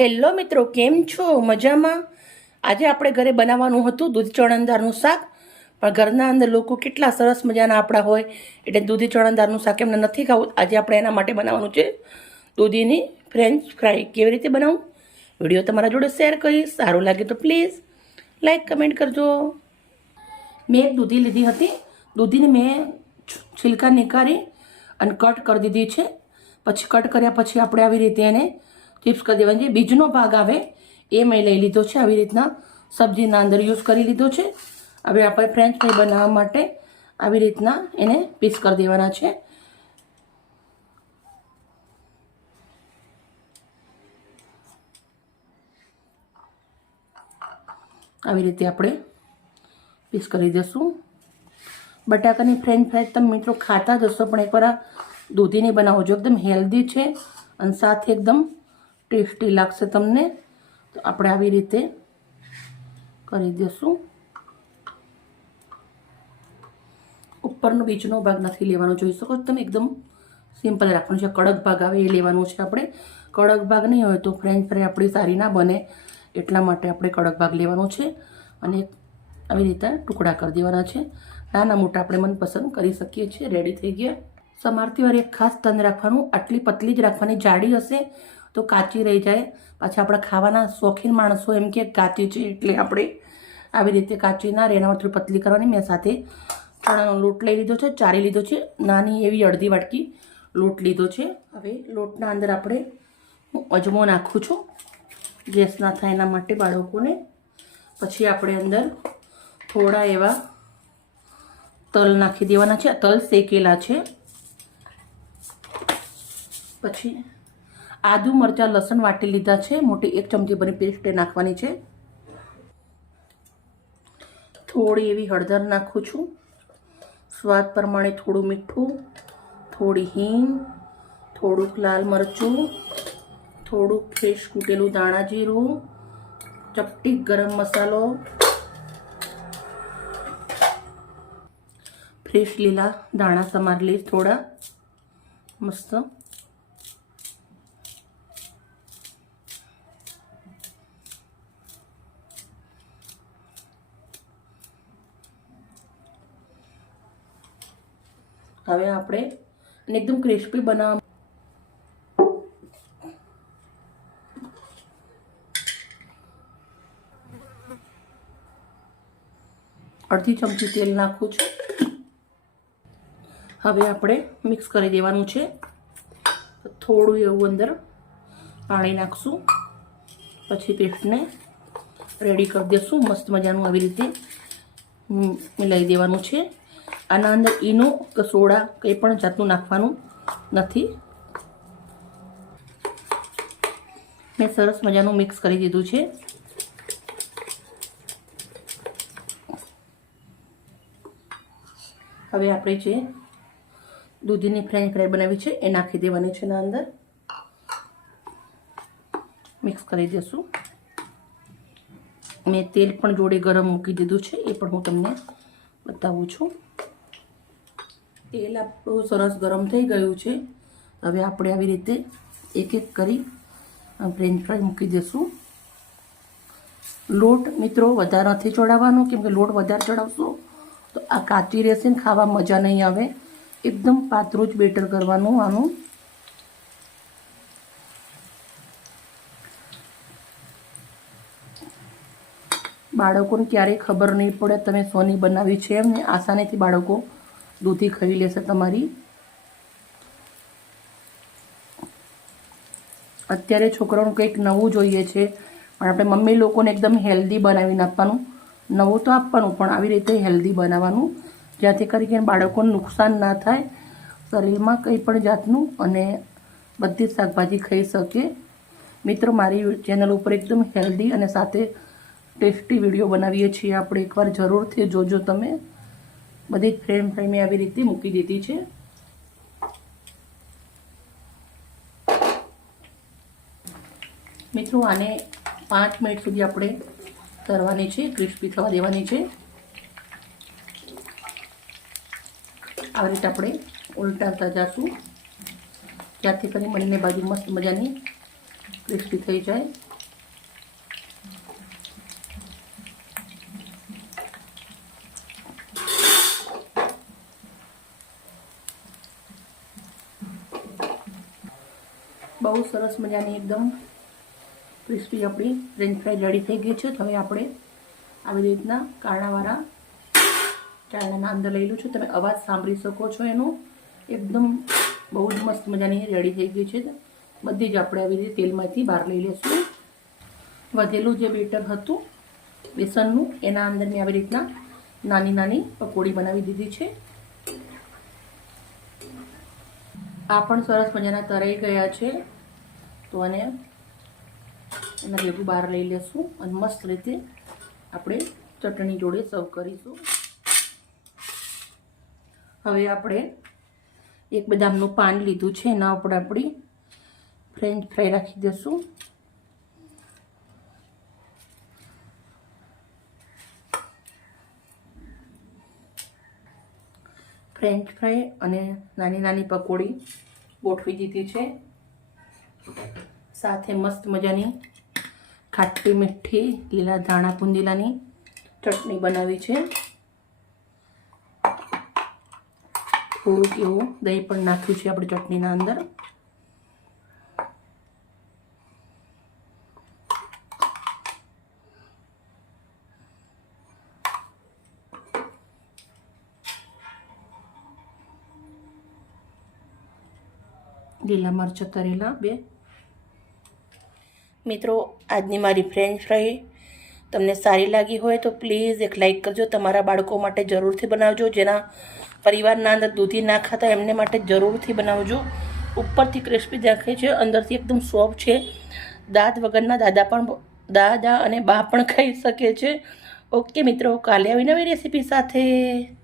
Hello મિત્રો, કેમ છો? મજામાં? આજે આપણે ઘરે બનાવવાનું હતું દૂધ ચણંદારનું શાક, પણ ઘરના અંદર લોકો કેટલા સરસ મજાના આપણા હોય, એટલે દૂધી ચણંદારનું શાક એમને નથી ખાવું. આજે આપણે એના માટે બનાવવાનું છે દૂધીની ફ્રેન્ચ ફ્રાય કેવી રીતે બનાવું? વીડિયો તમારા જોડે શેર કરીશ સારું લાગે તો પ્લીઝ લાઈક, કમેન્ટ કરજો. મેં એક દૂધી લીધી હતી. દૂધીને મેં છિલકા નીકાળી અને કટ કરી દીધી છે. પછી કટ કર્યા પછી આપણે આવી રીતે એને ચિપ્સ કરી દેવાની છે. બીજનો ભાગ આવે, એ મેં લઈ લીધો છે. આવી રીતના સબ્જીના અંદર યુઝ કરી લીધો છે. હવે આપણે ફ્રેન્ચ ફ્રાઈ બનાવવા માટે આવી રીતના એને પીસ કરી દેવાના છે. આવી રીતે આપણે પીસ કરી દઈશું બટાકાની ફ્રેન્ચ ફ્રાઈઝ તમે મિત્રો ખાતા જ હશો, પણ એકવાર દૂધીની બનાવો જો એકદમ હેલ્ધી છે અને સાથે એકદમ ટેસ્ટી લાગશે તમને. તો આપણે આવી રીતે કરી દઈશું ઉપરનો બીચનો ભાગ નથી લેવાનો, જોઈ શકો છો તમે, એકદમ સિમ્પલ રાખવાનું છે. કડક ભાગ આવે એ લેવાનું છે આપણે. કડક ભાગ નહીં હોય તો ફ્રેન્ચ ફ્રાય આપણી સારી ના બને, એટલા માટે આપણે કડક ભાગ લેવાનો છે. અને આવી રીતે ટુકડા કરી દેવાના છે. નાના મોટા આપણે મનપસંદ કરી શકીએ છીએ. રેડી થઈ ગયા. સમારતી વાર એક ખાસ ધ્યાન રાખવાનું. આટલી પતલી જ રાખવાની જાડી હશે. તો કાચી રહી જાય. પાછા આપણા ખાવાના શોખીન માણસો એમ કે કાચી છે એટલે આપણે આવી રીતે કાચી ના રહે એના થોડી પતલી કરવાની. મેં સાથે ચણાનો લોટ લઈ લીધો છે ચારી લીધો છે. નાની એવી અડધી વાટકી લોટ લીધો છે. હવે લોટના અંદર આપણે હું અજમો નાખું છું. ગેસ ના થાય એના માટે બાળકોને. પછી આપણે અંદર થોડા એવા તલ નાખી દેવાના છે. તલ શેકેલા છે. પછી આદુ, મરચાં, લસણ વાટી લીધા છે. મોટી એક ચમચી બની પેસ્ટ નાખવાની છે. થોડી એવી હળદર નાખું છું. સ્વાદ પ્રમાણે થોડું મીઠું, થોડી હિંગ, થોડુંક લાલ મરચું, થોડુંક ફ્રેશ કૂટેલું દાણા જીરું, ચપટી ગરમ મસાલો, ફ્રેશ લીલા દાણા સમાર લઈશ થોડા. મસ્ત. હવે આપણે અને એકદમ ક્રિસ્પી બનાવવા અડધી ચમચી તેલ નાખું છું. હવે આપણે મિક્સ કરી દેવાનું છે. થોડું એવું અંદર પાણી નાખશું. પછી પેસ્ટને રેડી કરી દઈશું મસ્ત મજાનું આવી રીતે લઈ દેવાનું છે. આના અંદર ઈનો કે સોડા કંઈ પણ જાતનું નાખવાનું નથી. મેં સરસ મજાનું મિક્સ કરી દીધું છે. હવે આપણે જે દૂધીની ફ્રેન્ચ ફ્રાય બનાવી છે, એ નાખી દેવાની છે એના અંદર. મિક્સ કરી દઈશું મેં તેલ પણ જોડે ગરમ મૂકી દીધું છે, એ પણ હું તમને બતાવું છું. તેલ આપણું સરસ ગરમ થઈ ગયું છે. હવે આપણે આવી રીતે એક એક કરી ફ્રેન્ચ ફ્રાય મૂકી દઈશું લોટ મિત્રો વધારે નથી ચડાવવાનો, કેમ કે લોટ વધારે ચડાવશો તો આ કાચી રહેશે ને ખાવા મજા નહીં આવે. એકદમ પાતળું જ બેટર કરવાનું આનું. બાળકોને ક્યારેય ખબર નહીં પડે તમે સોની બનાવી છે એમને. આસાનીથી બાળકો દૂધી ખાઈ લેશે તમારી. અત્યારે છોકરાઓનું કંઈક નવું જોઈએ છે. પણ આપણે મમ્મી લોકોને એકદમ હેલ્ધી બનાવીને આપવાનું નવું તો આપવાનું, પણ આવી રીતે હેલ્ધી બનાવવાનું. જ્યાંથી કરીને બાળકોને નુકસાન ના થાય. શરીરમાં કંઈ પણ જાતનું અને બધી જ શાકભાજી ખાઈ શકે. મિત્રો, મારી ચેનલ ઉપર એકદમ હેલ્ધી અને સાથે ટેસ્ટી વીડિયો બનાવીએ છીએ. આપણે એકવાર જરૂરથી જોજો તમે. બધી જ ફ્રેમ ફ્રેમે આવી રીતે મૂકી દીધી છે. મિત્રો, આને પાંચ મિનિટ સુધી આપણે કરવાની છે, ક્રિસ્પી થવા દેવાની છે. આવી રીતે આપણે ઉલટાવતા જઈશું ત્યાંથી કરી મળીને બાજુ મસ્ત મજાની ક્રિસ્પી થઈ જાય. બહુ સરસ મજાની એકદમ ક્રિસ્પી આપણી ફ્રેન્ચ ફ્રાઈ રેડી થઈ ગઈ છે. હવે આપણે આવી રીતના કાણાવાળા ચાણાના અંદર લઈ લઉં છું. તમે અવાજ સાંભળી શકો છો એનો. એકદમ બહુ જ મસ્ત મજાની રેડી થઈ ગઈ છે. બધી જ આપણે આવી રીતે તેલમાંથી બહાર લઈ લઈશું. વધેલું જે બેટર હતું, બેસનનું, એના અંદર મેં આવી રીતના નાની નાની પકોડી બનાવી દીધી છે. આ પણ સરસ મજાના તરાઈ ગયા છે. તો આને એના ભેગું બહાર લઈ લેશું અને મસ્ત રીતે આપણે ચટણી જોડે સર્વ કરીશું. હવે આપણે એક બદામનું પાન લીધું છે. એના ઉપર આપણી ફ્રેન્ચ ફ્રાય રાખી દઈશું ફ્રેન્ચ ફ્રાય અને નાની નાની પકોડી ગોઠવી દીધી છે. સાથે મસ્ત મજાની ખાટી મીઠી લીલા ધાણા પૂંદીલાની ચટણી બનાવી છે. થોડુંક એવું દહીં પણ નાખ્યું છે આપણે ચટણીના અંદર. લીલા મરચાં તરેલા, બે. મિત્રો, આજની મારી ફ્રેન્ચ ફ્રાઈ તમને સારી લાગી હોય તો પ્લીઝ એક લાઈક કરજો. તમારા બાળકો માટે જરૂરથી બનાવજો. જેના પરિવારના અંદર દૂધી ના ખાતા એમને માટે જરૂરથી બનાવજો. ઉપરથી ક્રિસ્પી દેખાય છે. અંદરથી એકદમ સોફ્ટ છે. દાંત વગરના દાદા પણ દાદા અને બા પણ ખાઈ શકે છે. ઓકે મિત્રો, કાલે આવી નવી રેસીપી સાથે.